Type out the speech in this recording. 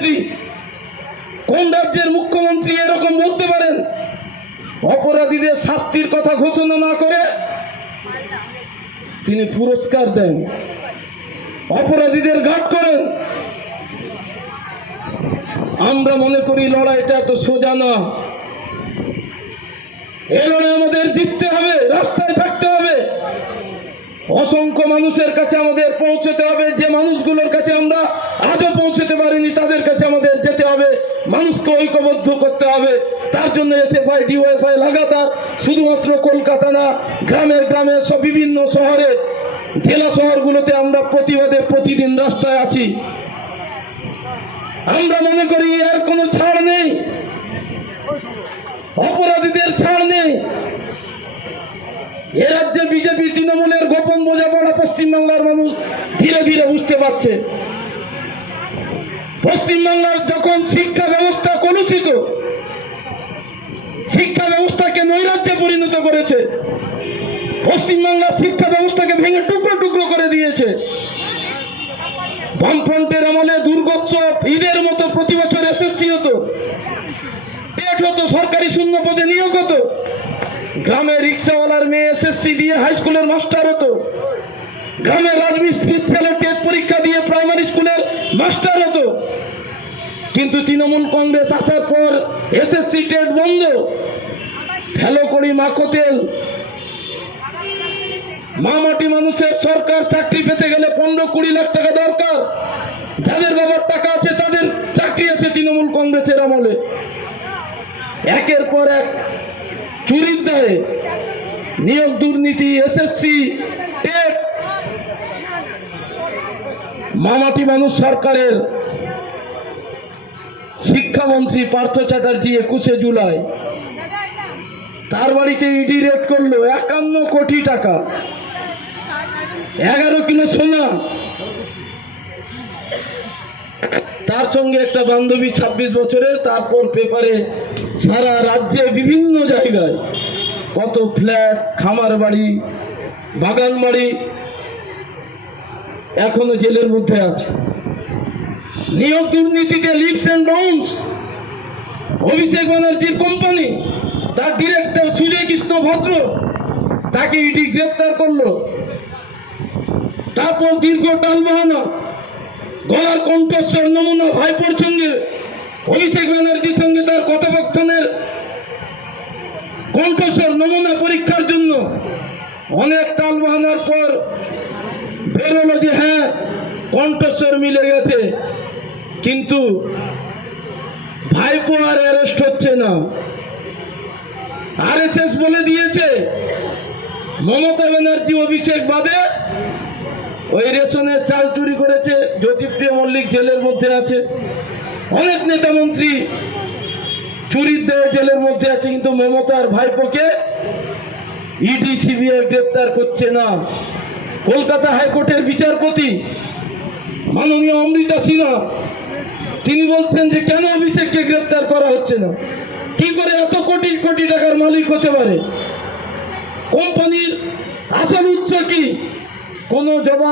মুখ্যমন্ত্রী, কোন রাজ্যের মুখ্যমন্ত্রী এরকম বলতে পারেন? অপরাধীদের শাস্তির কথা ঘোষণা না করে তিনি পুরস্কার দেন, অপরাধীদের ঘাট করেন। আমরা মনে করি লড়াইটা এত সোজা না। এই লড়াই আমাদের জিততে হবে, রাস্তায় থাকতে হবে, অসংখ্য মানুষের কাছে আমাদের পৌঁছতে হবে। যে মানুষগুলোর কাছে আমরা আজও পৌঁছতে পারিনি তাদের কাছে আমাদের যেতে হবে, মানুষকে ঐক্যবদ্ধ করতে হবে। তার জন্য এসএফআই ডিওএফআই লাগাতার শুধুমাত্র কলকাতা না, গ্রামে গ্রামে সব বিভিন্ন শহরে, জেলা শহরগুলোতে আমরা প্রতিবাদে প্রতিদিন রাস্তায় আছি। আমরা মনে করি এর কোনো ছাড় নেই, অপরাধীদের ছাড় নেই। এ রাজ্যে বিজেপি তৃণমূলের গোপন বোঝাপড়া পশ্চিমবাংলার মানুষ ধীরে ধীরে বুঝতে পারছে। পশ্চিমবাংলার যখন শিক্ষা ব্যবস্থা কলুষিত, শিক্ষা ব্যবস্থাকে নৈরাজ্যে পরিণত করেছে, পশ্চিমবাংলার শিক্ষা ব্যবস্থাকে ভেঙে টুকরো টুকরো করে দিয়েছে। বামফ্রন্টের আমলে দুর্গোৎসব, ঈদের মতো প্রতি বছর এসএসসি হতো, টেট হতো, সরকারি শূন্য পদে নিয়োগ হতো। গ্রামে রিক্সাওয়ালার মেয়ে এসএসসি দিয়ে হাই স্কুলের মাস্টার হতো, গ্রামের রাজমিস্ত্রির ছেলে টেট পরীক্ষা দিয়ে প্রাইমারি স্কুলের মাস্টার হতো। কিন্তু তৃণমূল কংগ্রেস আসার পর এসএসসি টেট বন্ধ, ফেলো করি মাখো তেল। মামাটি মানুষের সরকার চাকরি পেতে গেলে 15-20 লাখ টাকা দরকার। যাদের বাবার টাকা আছে তাদের চাকরি আছে তৃণমূল কংগ্রেসের আমলে। একের পর এক চুরির দায়ে নিয়োগ দুর্নীতি, এসএসসি টেট। মামাটি মানুষ সরকারের শিক্ষামন্ত্রী পার্থ চ্যাটার্জি 21শে জুলাই তার বাড়িতে ইডি রেড করলো 51 কোটি টাকা, 11 কিলো সোনা। তার সঙ্গে একটা বান্ধবী 26 বছরের। তারপর পেপারে সারা রাজ্যে বিভিন্ন জায়গায় কত ফ্ল্যাট, খামার বাড়ি, বাগান বাড়ি এখনো জেলের মধ্যে আছে। নিয়োগ দুর্নীতিতে লিপস এন্ড বাউন্স, অভিষেক ব্যানার্জির কোম্পানি, তার ডিরেক্টর সুজয় কৃষ্ণ ভদ্র, তাকে ইডি গ্রেপ্তার করলো। তারপর দীর্ঘ টালবাহানা, গলার কণ্ঠস্বর নমুনা ভাইপোর সঙ্গে, অভিষেক ব্যানার্জির সঙ্গে তার কথোপকথনের কণ্ঠস্বর নমুনা পরীক্ষার জন্য অনেক টালবাহানার পর বেরোলো যে হ্যাঁ কণ্ঠস্বর মিলে গেছে। কিন্তু ভাইপো আর অ্যারেস্ট হচ্ছে না। আরএসএস বলে দিয়েছে মমতা ব্যানার্জি অভিষেক বাদে ওই রেশনের চাল চুরি করেছে, জ্যোতিপ্রিয় মল্লিক জেলের মধ্যে আছে, অনেক নেতা মন্ত্রী চুরির দেয় জেলের মধ্যে আছে। কিন্তু মমতার ভাইপোকে ইডি সিবিআই গ্রেপ্তার করছে না। কলকাতা হাইকোর্টের বিচারপতি মাননীয় অমৃতা সিনহা তিনি বলছেন যে কেন অভিষেককে গ্রেপ্তার করা হচ্ছে না, কি করে এত কোটি কোটি টাকার মালিক হতে পারে, কোম্পানির আসল উৎস কি? কোনো জবাব